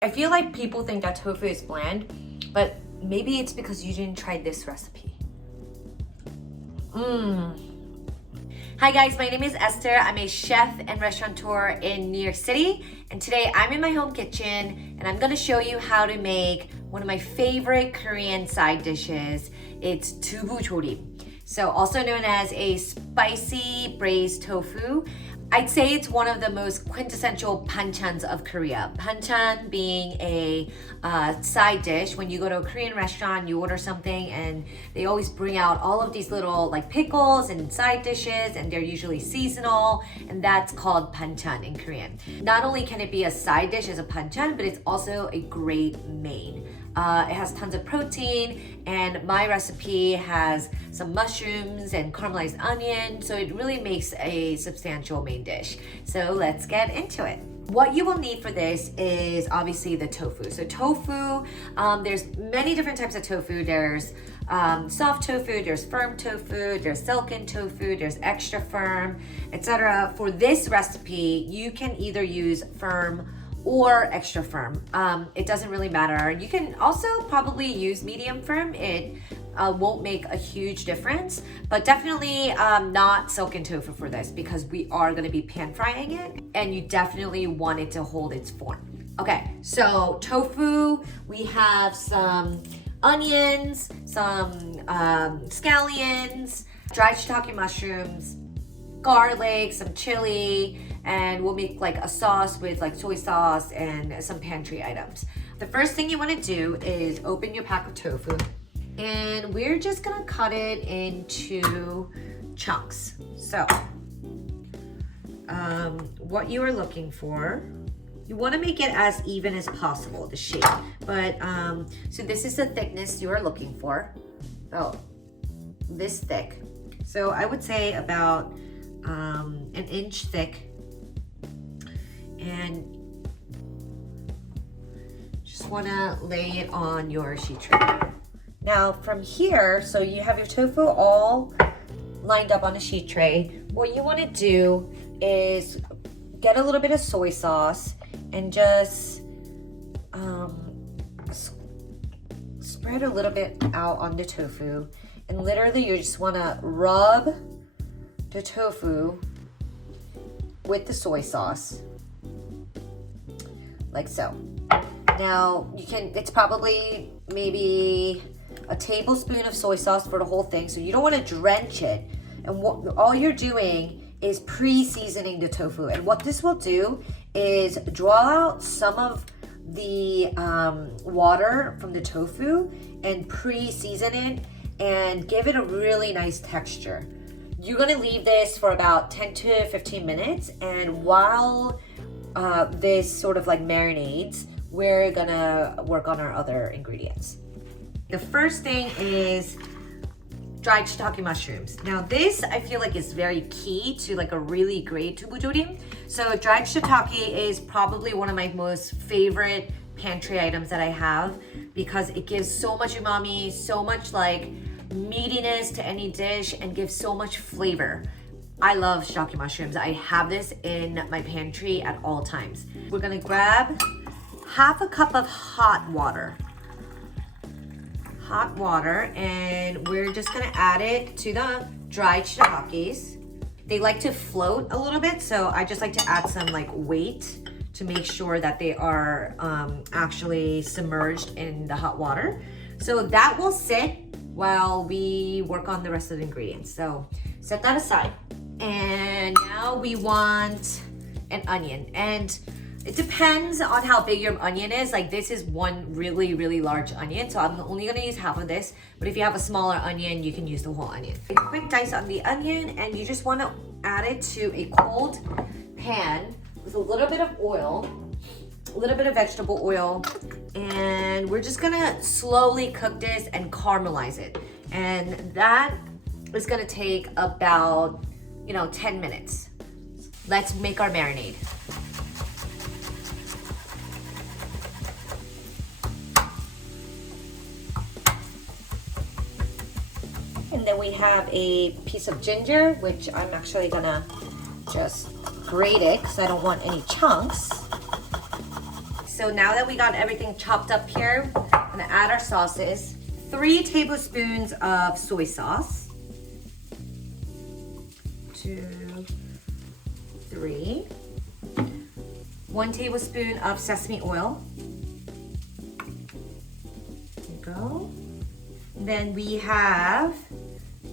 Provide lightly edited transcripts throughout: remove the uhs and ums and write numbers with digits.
I feel like people think that tofu is bland, but maybe it's because you didn't try this recipe. Hi guys, my name is Esther. I'm a chef and restaurateur in New York City, and today I'm in my home kitchen and I'm gonna show you how to make one of my favorite Korean side dishes. It's Dubu Jorim, so also known as a spicy braised tofu. I'd say it's one of the most quintessential banchans of Korea. Banchan being a side dish. When you go to a Korean restaurant, you order something and they always bring out all of these little like pickles and side dishes, and they're usually seasonal, and that's called banchan in Korean. Not only can it be a side dish as a banchan, but it's also a great main. It has tons of protein, and my recipe has some mushrooms and caramelized onion, so it really makes a substantial main dish. So let's get into it. What you will need for this is obviously the tofu. So tofu, there's many different types of tofu. There's soft tofu, there's firm tofu, there's silken tofu, there's extra firm, etc. For this recipe, you can either use firm or extra firm. It doesn't really matter. You can also probably use medium firm. It won't make a huge difference, but definitely not silken tofu for this because we are gonna be pan frying it, and you definitely want it to hold its form. Okay, so tofu, we have some onions, some scallions, dried shiitake mushrooms, garlic, some chili, and we'll make like a sauce with like soy sauce and some pantry items. The first thing you want to do is open your pack of tofu, and we're just gonna cut it into chunks. So what you are looking for, you want to make it as even as possible, the shape, but so this is the thickness you are looking for. Oh, this thick. So I would say about an inch thick, and just want to lay it on your sheet tray. Now from here, so you have your tofu all lined up on a sheet tray. What you want to do is get a little bit of soy sauce and just spread a little bit out on the tofu, and literally you just want to rub the tofu with the soy sauce like so. Now you can, it's probably maybe a tablespoon of soy sauce for the whole thing, so you don't want to drench it. And what all you're doing is pre-seasoning the tofu, and what this will do is draw out some of the water from the tofu and pre-season it and give it a really nice texture. You're gonna leave this for about 10 to 15 minutes, and while this sort of like marinades, we're gonna work on our other ingredients. The first thing is dried shiitake mushrooms. Now this, I feel like, is very key to like a really great dubu jorim. So dried shiitake is probably one of my most favorite pantry items that I have because it gives so much umami, so much like meatiness to any dish, and gives so much flavor. I love shiitake mushrooms. I have this in my pantry at all times. We're gonna grab half a cup of hot water, and we're just gonna add it to the dried shiitakes. They like to float a little bit, so I just like to add some like weight to make sure that they are actually submerged in the hot water. So that will sit while we work on the rest of the ingredients. So set that aside. And now we want an onion, and it depends on how big your onion is. Like this is one really, really large onion, so I'm only gonna use half of this, but if you have a smaller onion, you can use the whole onion. A quick dice on the onion, and you just wanna add it to a cold pan with a little bit of oil, a little bit of vegetable oil, and we're just gonna slowly cook this and caramelize it. And that is gonna take about 10 minutes. Let's make our marinade. And then we have a piece of ginger, which I'm actually gonna just grate it because I don't want any chunks. so now that we got everything chopped up here, I'm gonna add our sauces. 3 tablespoons of soy sauce. 2, 3. 1 tablespoon of sesame oil. There you go. Then we have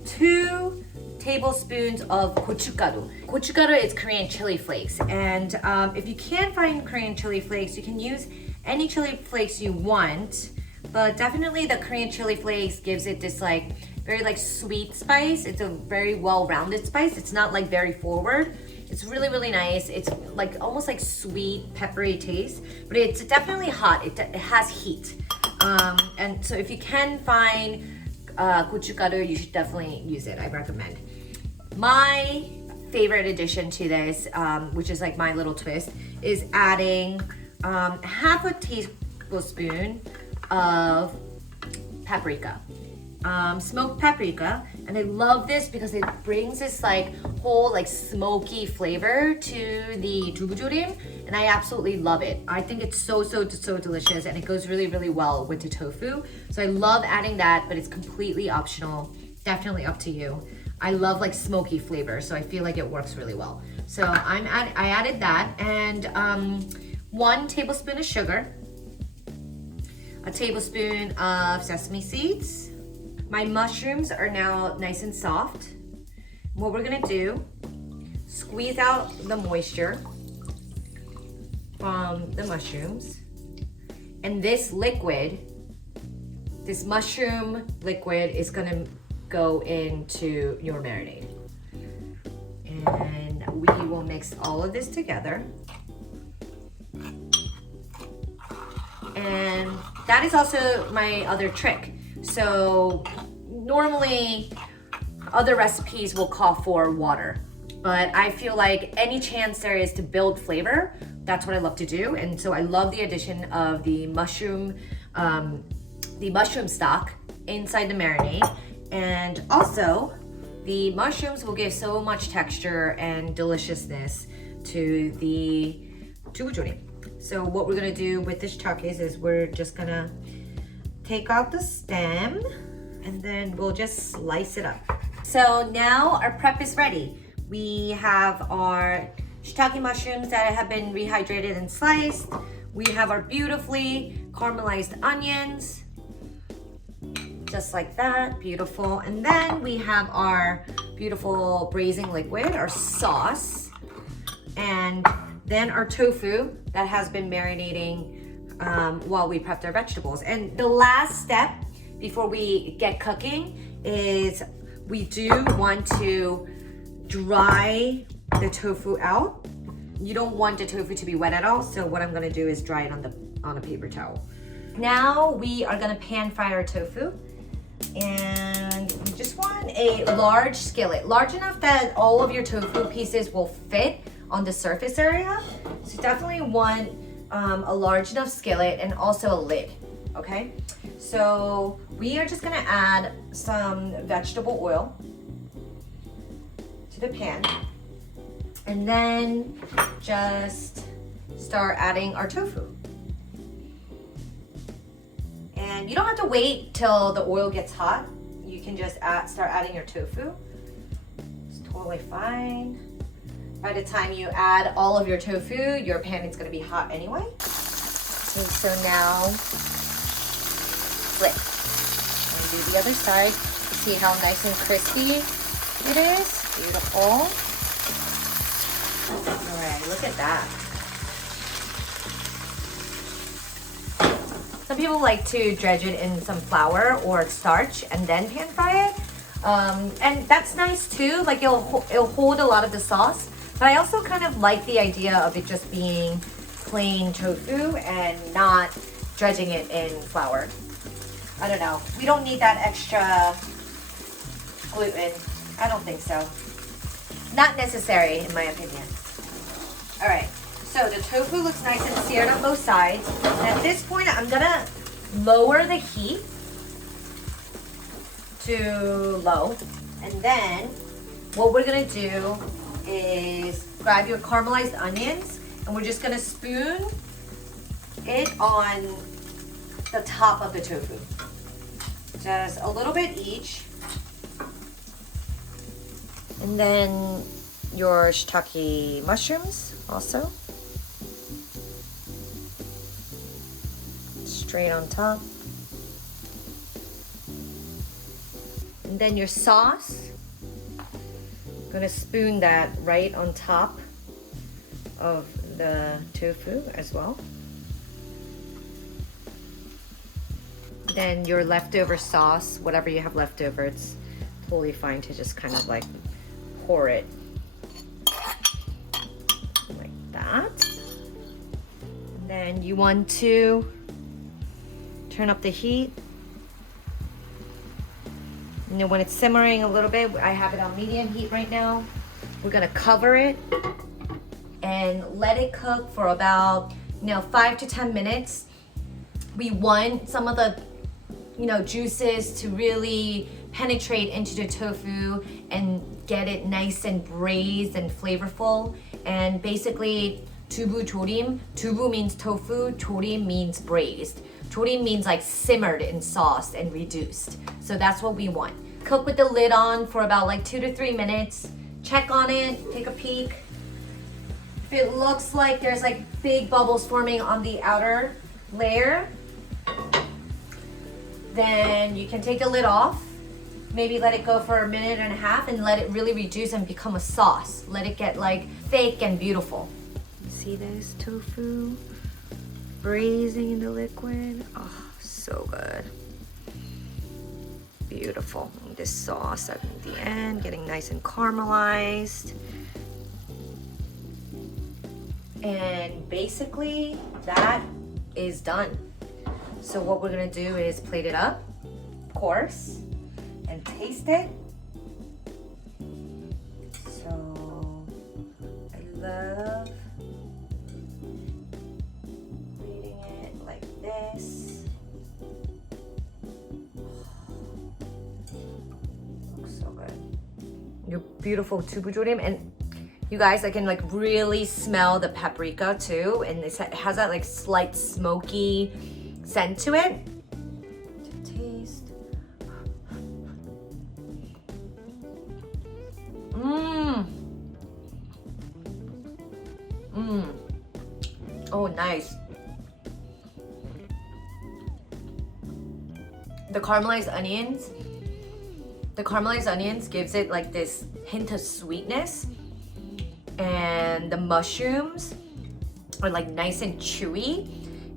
2 tablespoons of gochugaru. Gochugaru is Korean chili flakes, and if you can't find Korean chili flakes, you can use any chili flakes you want, but definitely the Korean chili flakes gives it this like very like sweet spice. It's a very well-rounded spice. It's not like very forward. It's really, really nice. It's like almost like sweet, peppery taste, but it's definitely hot. It has heat. And so if you can find gochugaru, you should definitely use it. I recommend. My favorite addition to this, which is like my little twist, is adding half a tablespoon of paprika. Smoked paprika, and I love this because it brings this like whole like smoky flavor to the Dubu Jorim, and I absolutely love it. I think it's so delicious, and it goes really, really well with the tofu. So I love adding that, but it's completely optional. Definitely up to you. I love like smoky flavor, so I feel like it works really well. So I added that, and 1 tablespoon of sugar, a tablespoon of sesame seeds. My mushrooms are now nice and soft. What we're gonna do, squeeze out the moisture from the mushrooms. And this liquid, this mushroom liquid is gonna go into your marinade. And we will mix all of this together. And that is also my other trick. So normally other recipes will call for water, but I feel like any chance there is to build flavor, that's what I love to do. And so I love the addition of the mushroom stock inside the marinade. And also the mushrooms will give so much texture and deliciousness to the Dubu Jorim. So what we're gonna do with this chuck is we're just gonna take out the stem, and then we'll just slice it up. So now our prep is ready. We have our shiitake mushrooms that have been rehydrated and sliced. We have our beautifully caramelized onions, just like that, beautiful. And then we have our beautiful braising liquid, our sauce, and then our tofu that has been marinating while we prepped our vegetables. And the last step before we get cooking is we do want to dry the tofu out. You don't want the tofu to be wet at all, so what I'm gonna do is dry it on a paper towel. Now we are gonna pan fry our tofu, and you just want a large skillet, large enough that all of your tofu pieces will fit on the surface area. So definitely want a large enough skillet and also a lid, okay? So we are just gonna add some vegetable oil to the pan, and then just start adding our tofu. And you don't have to wait till the oil gets hot. You can just start adding your tofu. It's totally fine. By the time you add all of your tofu, your pan is gonna be hot anyway. Okay, so now flip. And do the other side. See how nice and crispy it is? Beautiful. All right, look at that. Some people like to dredge it in some flour or starch and then pan fry it. And that's nice too, like it'll hold a lot of the sauce. But I also kind of like the idea of it just being plain tofu and not dredging it in flour. I don't know. We don't need that extra gluten. I don't think so. Not necessary, in my opinion. All right, so the tofu looks nice and seared on both sides. And at this point, I'm gonna lower the heat to low. And then what we're gonna do is grab your caramelized onions, and we're just gonna spoon it on the top of the tofu. Just a little bit each. And then your shiitake mushrooms also. Straight on top. And then your sauce. I'm gonna spoon that right on top of the tofu as well. Then your leftover sauce, whatever you have left over, it's totally fine to just kind of like pour it like that. And then you want to turn up the heat. You know, when it's simmering a little bit, I have it on medium heat right now. We're gonna cover it and let it cook for about, 5 to 10 minutes. We want some of the, juices to really penetrate into the tofu and get it nice and braised and flavorful. And basically, Dubu Jorim, Dubu means tofu, Jorim means braised. Jorim means like simmered in sauce and reduced. So that's what we want. Cook with the lid on for about like 2 to 3 minutes. Check on it, take a peek. If it looks like there's like big bubbles forming on the outer layer, then you can take the lid off. Maybe let it go for a minute and a half and let it really reduce and become a sauce. Let it get like thick and beautiful. See this tofu braising in the liquid? Oh, so good. Beautiful. And this sauce at the end, getting nice and caramelized. And basically that is done. So what we're gonna do is plate it up, of course, and taste it. So I love reading it like this. Looks so good. Your beautiful Dubu Jorim, and you guys, I can like really smell the paprika too, and it has that like slight smoky scent to it. To taste. Oh, nice. The caramelized onions gives it like this hint of sweetness, and the mushrooms are like nice and chewy.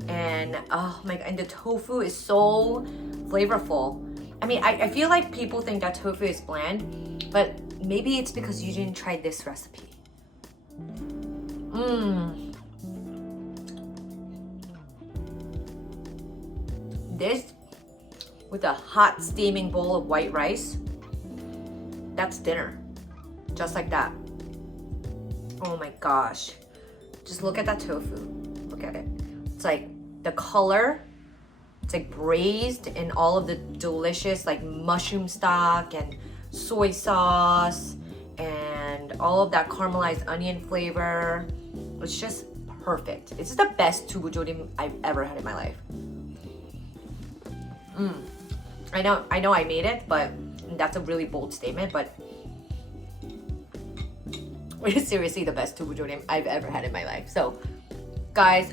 And oh my god, and the tofu is so flavorful. I mean, I feel like people think that tofu is bland, but maybe it's because you didn't try this recipe. This with a hot steaming bowl of white rice, that's dinner. Just like that. Oh my gosh. Just look at that tofu. Look at it. It's like the color, it's like braised in all of the delicious like mushroom stock and soy sauce and all of that caramelized onion flavor. It's just perfect. It's the best Dubu Jorim I've ever had in my life. I know I made it, but that's a really bold statement, but it is seriously the best Dubu Jorim I've ever had in my life. So guys,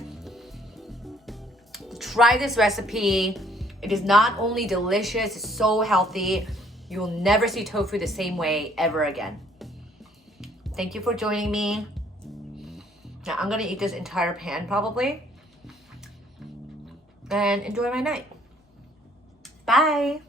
try this recipe. It is not only delicious, it's so healthy. You will never see tofu the same way ever again. Thank you for joining me. Now I'm gonna eat this entire pan probably and enjoy my night. Bye.